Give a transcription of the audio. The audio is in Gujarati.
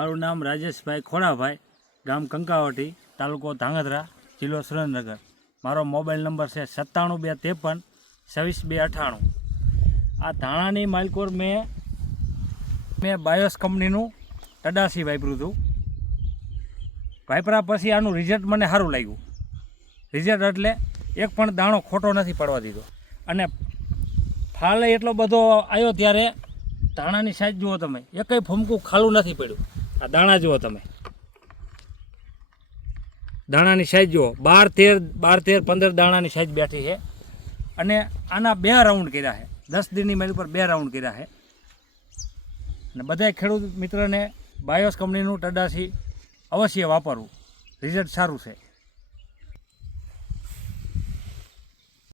મારું નામ રાજેશભાઈ ખોડાભાઈ, ગામ કંકાવટી, તાલુકો ધાંગધ્રા, જિલ્લો સુરેન્દ્રનગર. મારો મોબાઈલ નંબર છે 97 253 26 298. આ ધાણાની માલકોર મેં બાયોસ કંપનીનું ટડાસી વાપર્યું હતું. વાપર્યા પછી આનું રિઝલ્ટ મને સારું લાગ્યું. રિઝલ્ટ એટલે એક પણ દાણો ખોટો નથી પડવા દીધો. અને ફાલે એટલો બધો આવ્યો ત્યારે ધાણાની સાઈઝ જુઓ તમે, એકય ફમકું ખાલું નથી પડ્યું. આ દાણા જુઓ તમે, દાણાની સાઈઝ જુઓ, 12 13 દાણાની સાઈઝ બેઠી છે. અને આના 2 રાઉન્ડ કર્યા છે, 10 દિનની મેલ ઉપર 2 રાઉન્ડ કર્યા છે. અને બધા ખેડૂત મિત્રને બાયોસ કંપનીનું ટડાસી અવશ્ય વાપરવું, રિઝલ્ટ સારું છે.